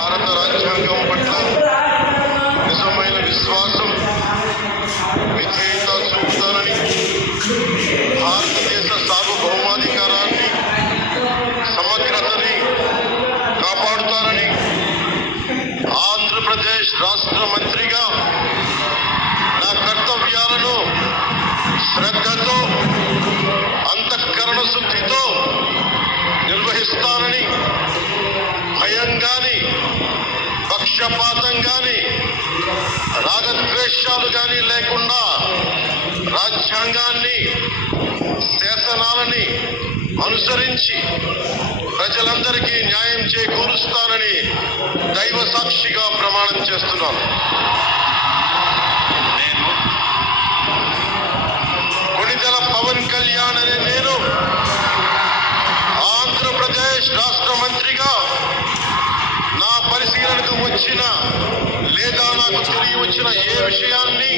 భారత రాజ్యాంగం పట్ల నిజమైన విశ్వాసం, విధేయత చూపుతానని, భారతదేశ సార్వభౌమాధికారాన్ని, సమగ్రతని కాపాడుతానని ఆంధ్రప్రదేశ్ రాష్ట్ర మంత్రిగా నా కర్తవ్యాలను శ్రద్ధతో, అంతఃకరణ శుద్ధితో నిర్వహిస్తానని, భయం గాని, పక్షపాతం గాని, రాగద్వేషాలు గాని లేకుండా రాజ్యాంగాన్ని, శాసనాలని అనుసరించి ప్రజలందరికీ న్యాయం చేకూరుస్తానని దైవ సాక్షిగా ప్రమాణం చేస్తున్నాను. కొణిదెల పవన్ కళ్యాణ్ అనే నేను ఆంధ్రప్రదేశ్ రాష్ట్ర మంత్రిగా నా పరిశీలనకు వచ్చిన లేదా నాకు తెలియ వచ్చిన ఏ విషయాన్ని